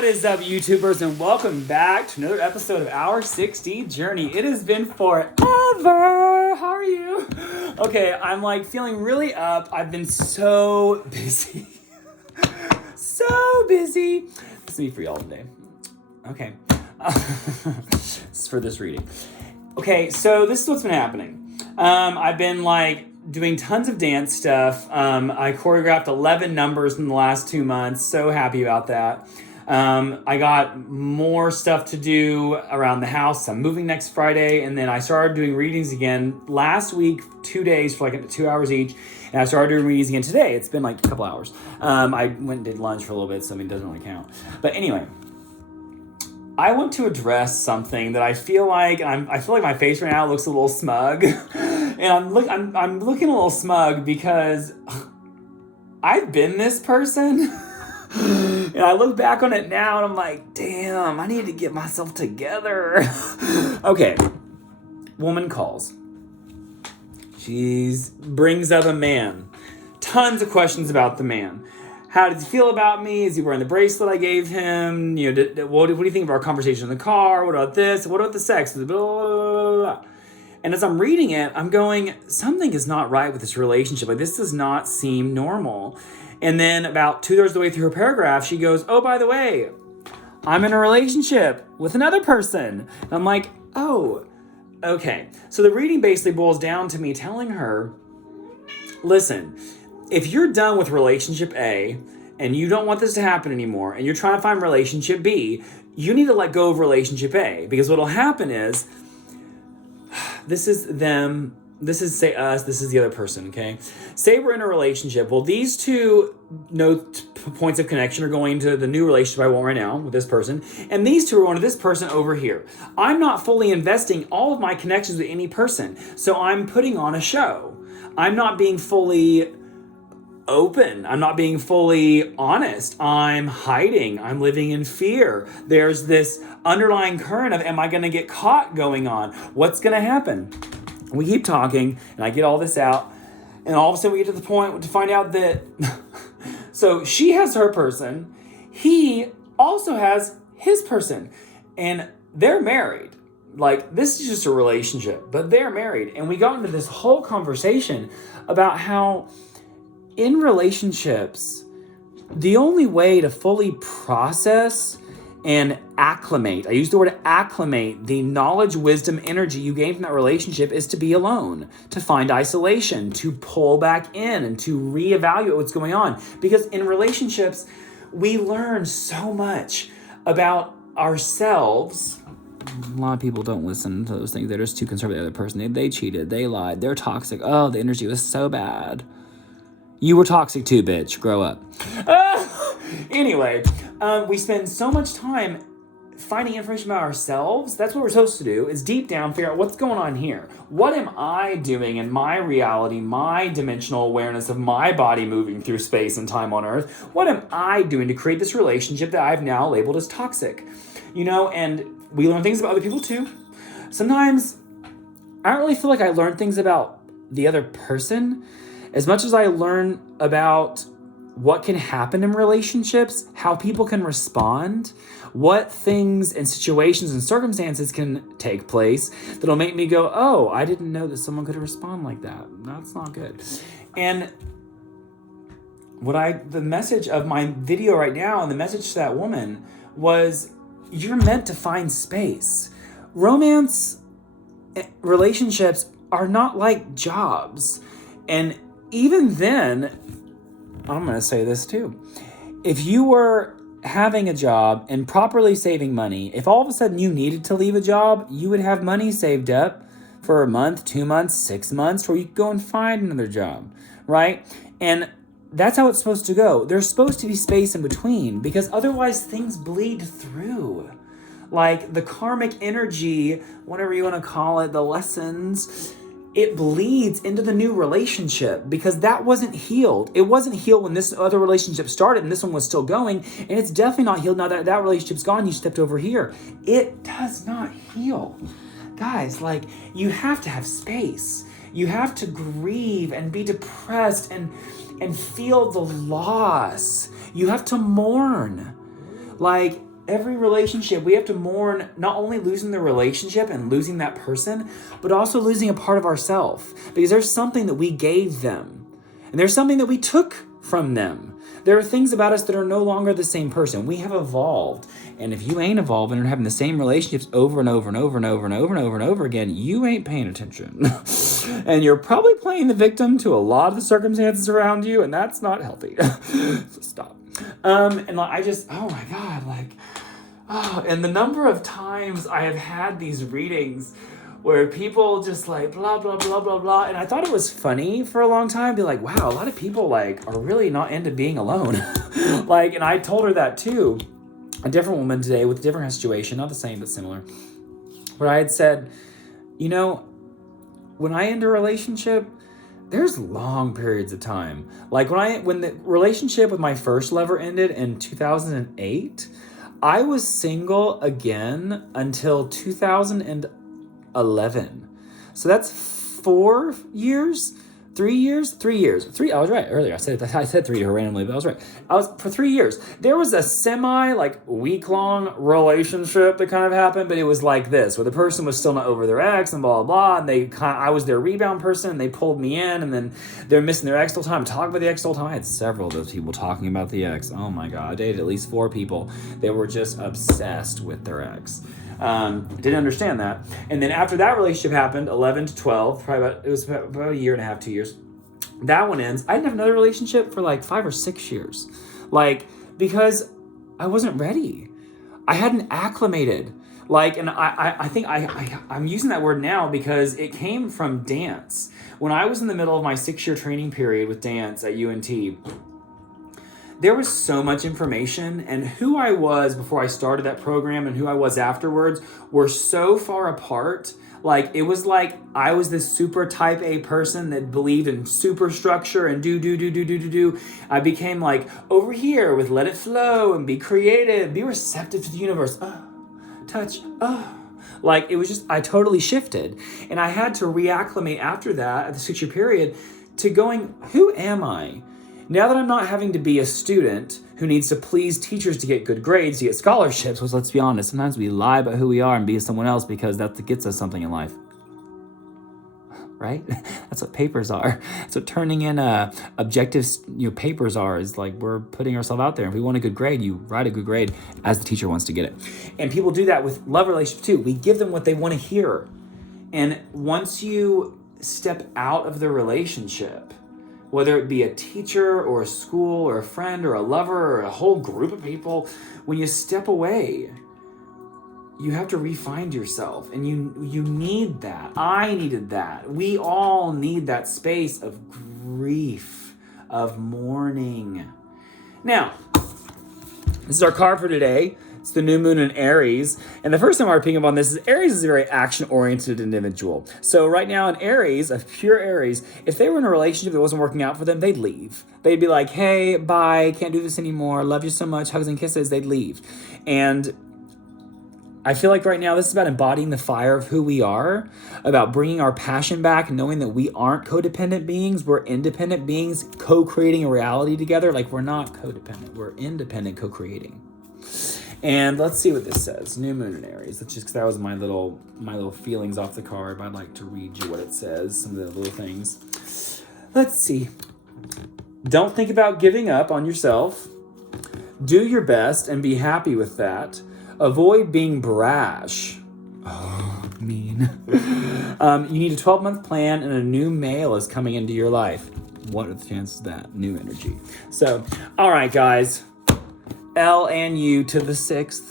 What is up, YouTubers, and welcome back to another episode of Our 6D Journey. It has been forever. How are you? Okay, I'm like feeling really up. I've been so busy. So busy. This is me for y'all today. Okay. This is for this reading. Okay, so this is what's been happening. I've been like doing tons of dance stuff. I choreographed 11 numbers in the last 2 months. So happy about that. I got more stuff to do around the house. I'm moving next Friday, and then I started doing readings again last week, 2 days for like 2 hours each, and I started doing readings again today. It's been like a couple hours. I went and did lunch for a little bit, so I mean, it doesn't really count. But anyway, I want to address something that I feel like, I feel like my face right now looks a little smug, and I'm looking a little smug because I've been this person. And I look back on it now and I'm like, damn, I need to get myself together. Okay. Woman calls. She brings up a man. Tons of questions about the man. How does he feel about me? Is he wearing the bracelet I gave him? You know, what do you think of our conversation in the car? What about this? What about the sex? Blah, blah, blah, blah. And as I'm reading it, I'm going, something is not right with this relationship. Like, this does not seem normal. And then about 2/3 of the way through her paragraph, she goes, oh, by the way, I'm in a relationship with another person. And I'm like, oh, okay. So the reading basically boils down to me telling her, listen, if you're done with relationship A and you don't want this to happen anymore and you're trying to find relationship B, you need to let go of relationship A. Because what'll happen is, this is them, this is say us, this is the other person, okay? Say we're in a relationship. Well, these two points of connection are going to the new relationship I want right now with this person, and these two are going to this person over here. I'm not fully investing all of my connections with any person, so I'm putting on a show. I'm not being fully open. I'm not being fully honest. I'm hiding. I'm living in fear. There's this underlying current of, am I going to get caught going on? What's going to happen? We keep talking, and I get all this out, and all of a sudden we get to the point to find out that, so she has her person, he also has his person, and they're married. Like, this is just a relationship, but they're married. And we got into this whole conversation about how in relationships, the only way to fully process and acclimate, I use the word acclimate, the knowledge, wisdom, energy you gain from that relationship is to be alone, to find isolation, to pull back in and to reevaluate what's going on. Because in relationships, we learn so much about ourselves. A lot of people don't listen to those things. They're just too concerned with the other person. They cheated, they lied, they're toxic. Oh, the energy was so bad. You were toxic too, bitch. Grow up. Anyway, we spend so much time finding information about ourselves. That's what we're supposed to do, is deep down figure out what's going on here. What am I doing in my reality, my dimensional awareness of my body moving through space and time on Earth? What am I doing to create this relationship that I've now labeled as toxic? You know, and we learn things about other people too. Sometimes I don't really feel like I learn things about the other person as much as I learn about what can happen in relationships, how people can respond, what things and situations and circumstances can take place that'll make me go, oh, I didn't know that someone could respond like that. That's not good. And the message of my video right now and the message to that woman was, you're meant to find space. Romance relationships are not like jobs. And even then, I'm going to say this too. If you were having a job and properly saving money, if all of a sudden you needed to leave a job, you would have money saved up for a month, 2 months, 6 months, where you could go and find another job, right? And that's how it's supposed to go. There's supposed to be space in between, because otherwise things bleed through. Like the karmic energy, whatever you want to call it, the lessons, it bleeds into the new relationship because that wasn't healed. It wasn't healed when this other relationship started and this one was still going. And it's definitely not healed now that that relationship's gone. You stepped over here. It does not heal. Guys, like, you have to have space. You have to grieve and be depressed and feel the loss. You have to mourn. Like, every relationship, we have to mourn not only losing the relationship and losing that person, but also losing a part of ourselves. Because there's something that we gave them, and there's something that we took from them. There are things about us that are no longer the same person. We have evolved. And if you ain't evolving and having the same relationships over and over and over and over and over and over and over again, you ain't paying attention. And you're probably playing the victim to a lot of the circumstances around you, and that's not healthy. So stop. And like, I just, oh my God, like, and the number of times I have had these readings where people just like blah, blah, blah, blah, blah. And I thought it was funny for a long time, be like, wow, a lot of people like are really not into being alone. Like, and I told her that too. A different woman today with a different situation, not the same, but similar. Where I had said, you know, when I end a relationship, there's long periods of time. Like when the relationship with my first lover ended in 2008, I was single again until 2011. So that's 4 years, 3 years, 3 years. I was right earlier. I said 3 to her randomly, but I was right. For 3 years. There was a semi week-long relationship that kind of happened, but it was like this, where the person was still not over their ex and blah, blah, blah. And I was their rebound person, and they pulled me in, and then they're missing their ex the whole time, talking about the ex the whole time. I had several of those people talking about the ex. Oh my God. I dated at least 4 people that were just obsessed with their ex. Didn't understand that. And then after that relationship happened, 11 to 12, it was about a year and a half, 2 years. That one ends. I didn't have another relationship for like 5 or 6 years. Because I wasn't ready. I hadn't acclimated. And I think I'm using that word now because it came from dance. When I was in the middle of my 6-year training period with dance at UNT, there was so much information, and who I was before I started that program and who I was afterwards were so far apart. It was like I was this super type A person that believed in superstructure and do. I became over here with let it flow and be creative, be receptive to the universe. Touch. It was just, I totally shifted. And I had to reacclimate after that at the 6-year period to going, who am I? Now that I'm not having to be a student who needs to please teachers to get good grades, to get scholarships, which, let's be honest, sometimes we lie about who we are and be someone else because that gets us something in life. Right? That's what papers are. That's what turning in objective papers are, is we're putting ourselves out there. If we want a good grade, you write a good grade as the teacher wants to get it. And people do that with love relationships too. We give them what they want to hear. And once you step out of the relationship, whether it be a teacher or a school or a friend or a lover or a whole group of people, when you step away, you have to re-find yourself. And you need that. I needed that. We all need that space of grief, of mourning. Now, this is our card for today. It's the new moon in Aries. And the first time I was picking up on this is Aries is a very action-oriented individual. So right now in Aries, a pure Aries, if they were in a relationship that wasn't working out for them, they'd leave. They'd be like, hey, bye, can't do this anymore, love you so much, hugs and kisses, they'd leave. And I feel like right now this is about embodying the fire of who we are, about bringing our passion back, knowing that we aren't codependent beings, we're independent beings co-creating a reality together. We're not codependent, we're independent co-creating. And let's see what this says. New moon in Aries. That's just because that was my little feelings off the card, but I'd like to read you what it says, some of the little things. Let's see. Don't think about giving up on yourself. Do your best and be happy with that. Avoid being brash. Oh, mean. You need a 12-month plan, and a new male is coming into your life. What are the chances of that? New energy. So, all right, guys. L and U to the 6th.